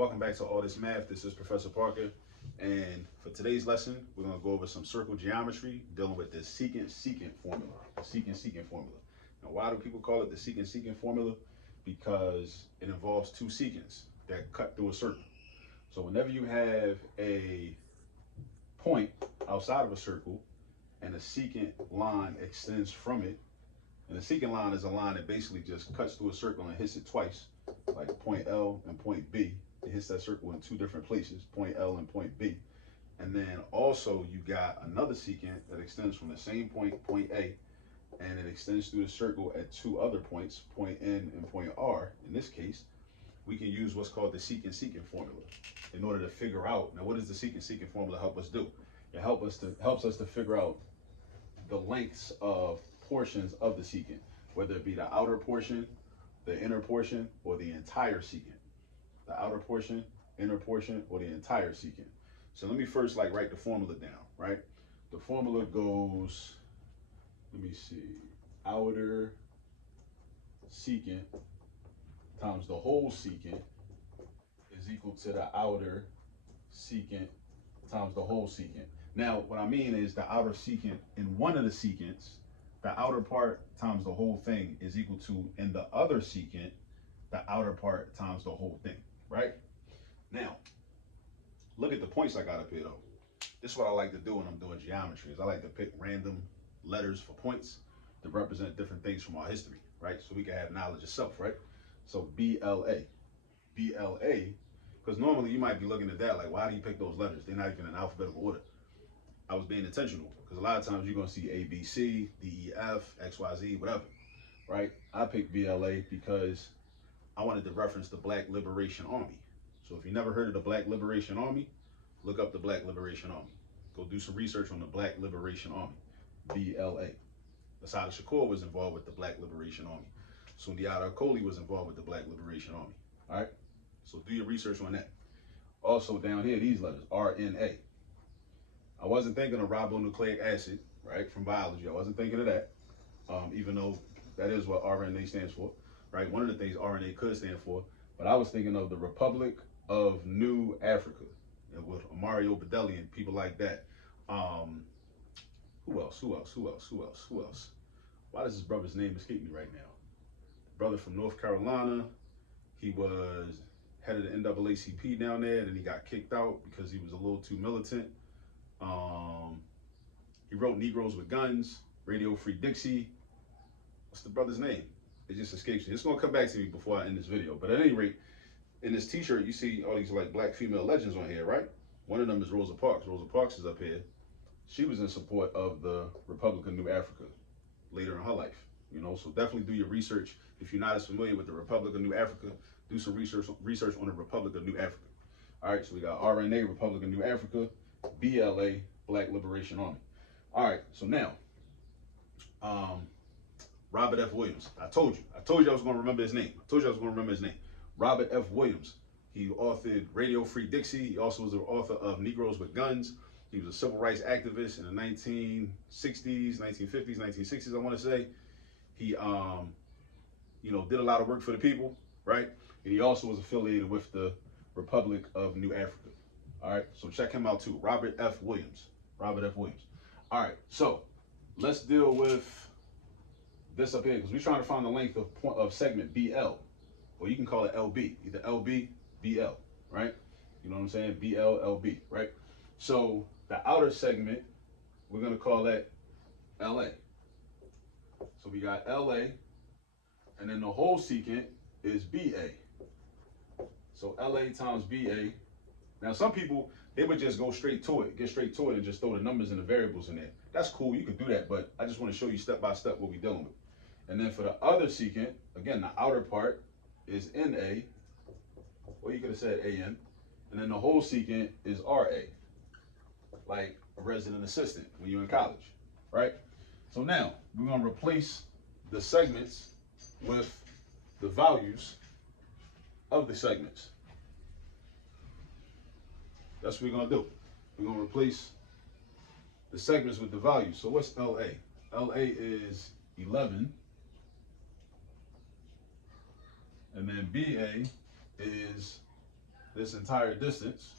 Welcome back to All This Math. This is Professor Parker, and for today's lesson, we're going to go over some circle geometry dealing with the secant-secant formula. The secant-secant formula. Now, why do people call it the secant-secant formula? Because it involves two secants that cut through a circle. So whenever you have a point outside of a circle and a secant line extends from it, and the secant line is a line that basically just cuts through a circle and hits it twice, like point L and point B. It hits that circle in two different places, point L and point B. And then also you got another secant that extends from the same point, point A, and it extends through the circle at two other points, point N and point R. In this case, we can use what's called the secant-secant formula in order to figure out, now what does the secant-secant formula help us do? It helps us to figure out the lengths of portions of the secant, whether it be the outer portion, the inner portion, or the entire secant. The outer portion, inner portion, or the entire secant. So let me first write the formula down, right? The formula goes, let me see, outer secant times the whole secant is equal to the outer secant times the whole secant. Now, what I mean is the outer secant in one of the secants, the outer part times the whole thing is equal to, in the other secant, the outer part times the whole thing, right? Now, look at the points I got up here though. This is what I like to do when I'm doing geometry, is I like to pick random letters for points to represent different things from our history, right? So we can have knowledge of self, right? So BLA, because normally you might be looking at that like, why do you pick those letters? They're not even in alphabetical order. I was being intentional because a lot of times you're going to see A, B, C, D, E, F, X, Y, Z, whatever, right? I picked BLA because I wanted to reference the Black Liberation Army. So if you never heard of the Black Liberation Army, look up the Black Liberation Army. Go do some research on the Black Liberation Army, BLA. Assata Shakur was involved with the Black Liberation Army. Sundiata Acoli was involved with the Black Liberation Army, all right? So do your research on that. Also down here, these letters, RNA. I wasn't thinking of ribonucleic acid, right, from biology. I wasn't thinking of that, even though that is what RNA stands for, right? One of the things RNA could stand for, but I was thinking of the Republic of New Africa, with Mario Bedelli and people like that. Who else? Why does this brother's name escape me right now? Brother from North Carolina. He was head of the NAACP down there, and then he got kicked out because he was a little too militant. He wrote Negroes with Guns, Radio Free Dixie. What's the brother's name? It just escapes me. It's gonna come back to me before I end this video. But at any rate, in this t-shirt, you see all these black female legends on here, right? One of them is Rosa Parks. Rosa Parks is up here. She was in support of the Republic of New Africa later in her life, you know, so definitely do your research. If you're not as familiar with the Republic of New Africa, do some research on the Republic of New Africa. All right, so we got RNA, Republic of New Africa, BLA, Black Liberation Army. All right, so now, Robert F. Williams. I told you I was going to remember his name. Robert F. Williams. He authored Radio Free Dixie. He also was the author of Negroes with Guns. He was a civil rights activist in the 1960s, 1950s, 1960s, I want to say. He, did a lot of work for the people, right? And he also was affiliated with the Republic of New Africa. All right, so check him out too, Robert F. Williams. All right, so let's deal with this up here because we're trying to find the length of segment BL, or you can call it LB, either LB, BL, right? You know what I'm saying? BL, LB, right? So the outer segment, we're gonna call that LA. So we got LA, and then the whole secant is BA. So LA times BA. Now some people, they would just get straight to it and just throw the numbers and the variables in there. That's cool, you can do that, but I just want to show you step by step what we're dealing with. And then for the other secant, again, the outer part is NA, or you could have said AN, and then the whole secant is RA, like a resident assistant when you're in college, right? So now we're going to replace the segments with the values of the segments. That's what we're going to do. We're going to replace the segments with the values. So what's LA? LA is 11. And then BA is this entire distance.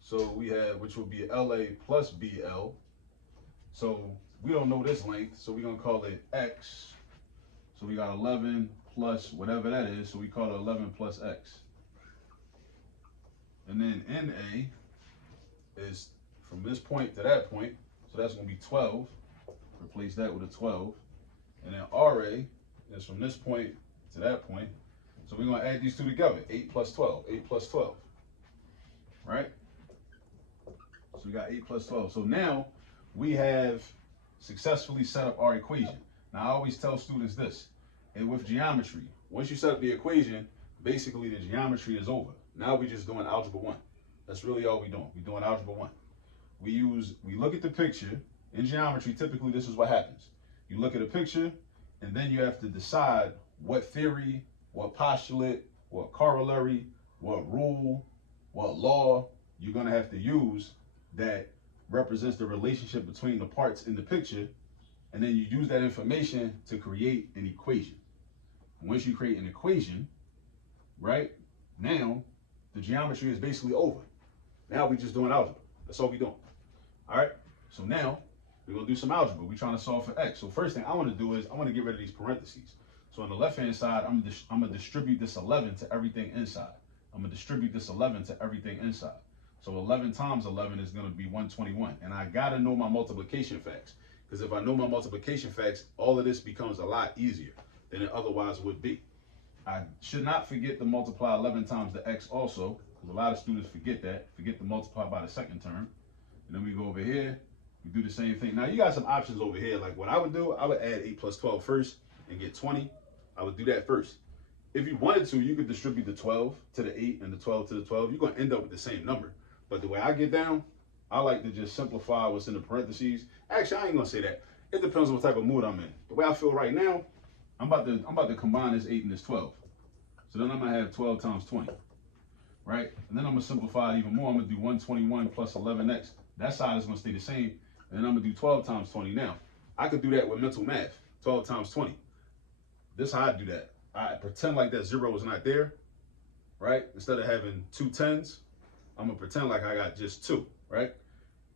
So we have, which will be LA plus BL. So we don't know this length, so we're gonna call it X. So we got 11 plus whatever that is, so we call it 11 plus X. And then NA is from this point to that point, so that's gonna be 12. Replace that with a 12. And then RA is from this point to that point. So we're gonna add these two together, 8 plus 12, 8 plus 12, right? So we got 8 plus 12. So now we have successfully set up our equation. Now I always tell students this, and with geometry, once you set up the equation, basically the geometry is over. Now we're just doing algebra 1. That's really all we're doing. We're doing algebra 1. We look at the picture. In geometry, typically this is what happens. You look at a picture, and then you have to decide what theory, what postulate, what corollary, what rule, what law you're gonna have to use that represents the relationship between the parts in the picture, and then you use that information to create an equation. And once you create an equation, right, now the geometry is basically over. Now we're just doing algebra. That's all we're doing. All right, so now we're gonna do some algebra. We're trying to solve for X. So first thing I wanna do is I wanna get rid of these parentheses. So on the left-hand side, I'm gonna distribute this 11 to everything inside. I'm gonna distribute this 11 to everything inside. So 11 times 11 is gonna be 121. And I gotta know my multiplication facts. Because if I know my multiplication facts, all of this becomes a lot easier than it otherwise would be. I should not forget to multiply 11 times the X also, because a lot of students forget that, forget to multiply by the second term. And then we go over here, we do the same thing. Now you got some options over here. Like what I would do, I would add 8 plus 12 first and get 20. I would do that first. If you wanted to, you could distribute the 12 to the 8 and the 12 to the 12. You're gonna end up with the same number. But the way I get down, I like to just simplify what's in the parentheses. Actually, I ain't gonna say that. It depends on what type of mood I'm in. The way I feel right now, I'm about to combine this 8 and this 12. So then I'm gonna have 12 times 20, right? And then I'm gonna simplify it even more. I'm gonna do 121 plus 11x. That side is gonna stay the same. And then I'm gonna do 12 times 20. Now, I could do that with mental math, 12 times 20. This is how I do that. I pretend like that 0 is not there, right? Instead of having 2 10s, I'm gonna pretend like I got just 2, right?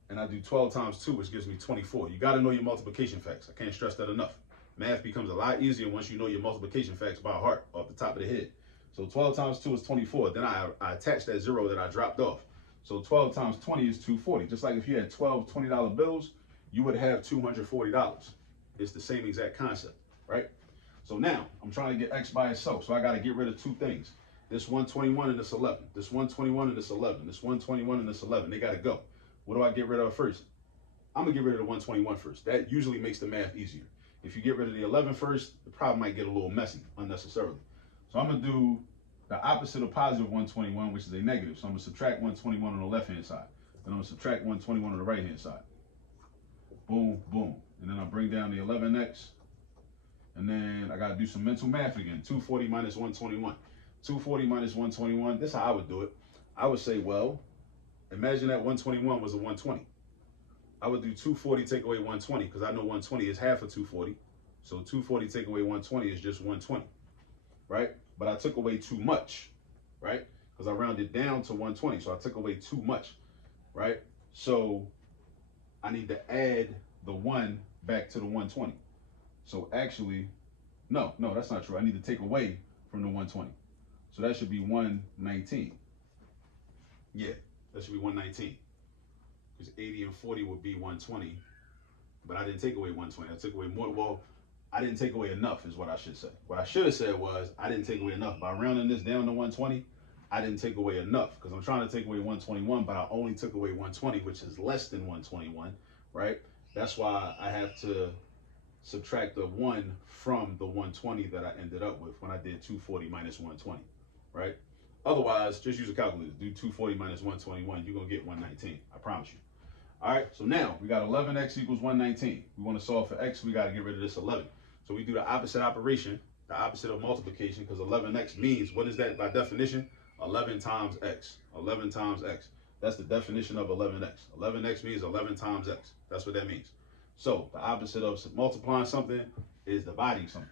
And I do 12 times 2, which gives me 24. You gotta know your multiplication facts. I can't stress that enough. Math becomes a lot easier once you know your multiplication facts by heart, off the top of the head. So 12 times 2 is 24. Then I attach that 0 that I dropped off. So 12 times 20 is 240. Just like if you had 12 $20 bills, you would have $240. It's the same exact concept, right? So now I'm trying to get X by itself. So I got to get rid of 2 things. This 121 and this 11. This 121 and this 11. This 121 and this 11. They got to go. What do I get rid of first? I'm going to get rid of the 121 first. That usually makes the math easier. If you get rid of the 11 first, the problem might get a little messy unnecessarily. So I'm going to do the opposite of positive 121, which is a negative. So I'm going to subtract 121 on the left-hand side. Then I'm going to subtract 121 on the right-hand side. Boom, boom. And then I'll bring down the 11x. And then I got to do some mental math again. 240 minus 121. 240 minus 121. This is how I would do it. I would say, well, imagine that 121 was a 120. I would do 240 take away 120 because I know 120 is half of 240. So 240 take away 120 is just 120, right? But I took away too much, right? Because I rounded down to 120. So I took away too much, right? So I need to add the 1 back to the 120. So actually, no, that's not true. I need to take away from the 120. So that should be 119. Yeah, that should be 119. Because 80 and 40 would be 120. But I didn't take away 120. I took away more. Well, I didn't take away enough is what I should say. What I should have said was I didn't take away enough. By rounding this down to 120, I didn't take away enough. Because I'm trying to take away 121, but I only took away 120, which is less than 121, right? That's why I have to subtract the 1 from the 120 that I ended up with when I did 240 minus 120, right? Otherwise, just use a calculator. Do 240 minus 121. You're going to get 119. I promise you. All right, so now we got 11x equals 119. We want to solve for x, we got to get rid of this 11. So we do the opposite operation, the opposite of multiplication, because 11x means, what is that by definition? 11 times x. 11 times x. That's the definition of 11x. 11x means 11 times x. That's what that means. So the opposite of multiplying something is dividing something.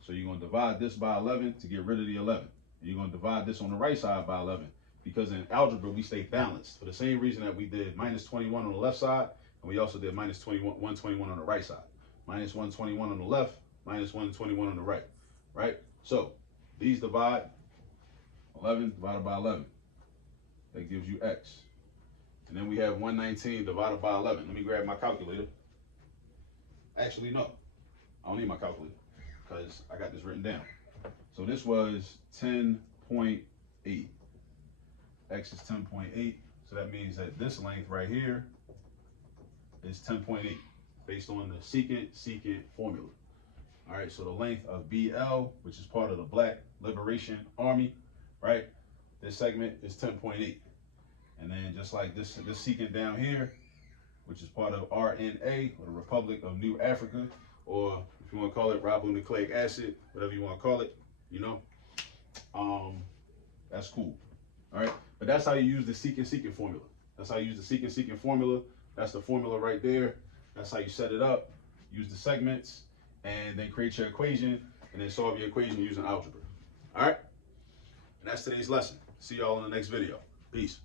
So you're going to divide this by 11 to get rid of the 11. And you're going to divide this on the right side by 11. Because in algebra, we stay balanced for the same reason that we did minus 21 on the left side, and we also did minus 121 on the right side. Minus 121 on the left, minus 121 on the right, right? So these divide, 11 divided by 11. That gives you x. And then we have 119 divided by 11. Let me grab my calculator. Actually, no. I don't need my calculator because I got this written down. So this was 10.8. X is 10.8. So that means that this length right here is 10.8 based on the Secant-Secant formula. All right, so the length of BL, which is part of the Black Liberation Army, right? This segment is 10.8. And then just like this secant down here, which is part of RNA, or the Republic of New Africa, or if you want to call it ribonucleic acid, whatever you want to call it, you know, that's cool. All right, but that's how you use the Secant-Secant formula. That's how you use the Secant-Secant formula. That's the formula right there. That's how you set it up. Use the segments, and then create your equation, and then solve your equation using algebra. All right, and that's today's lesson. See y'all in the next video. Peace.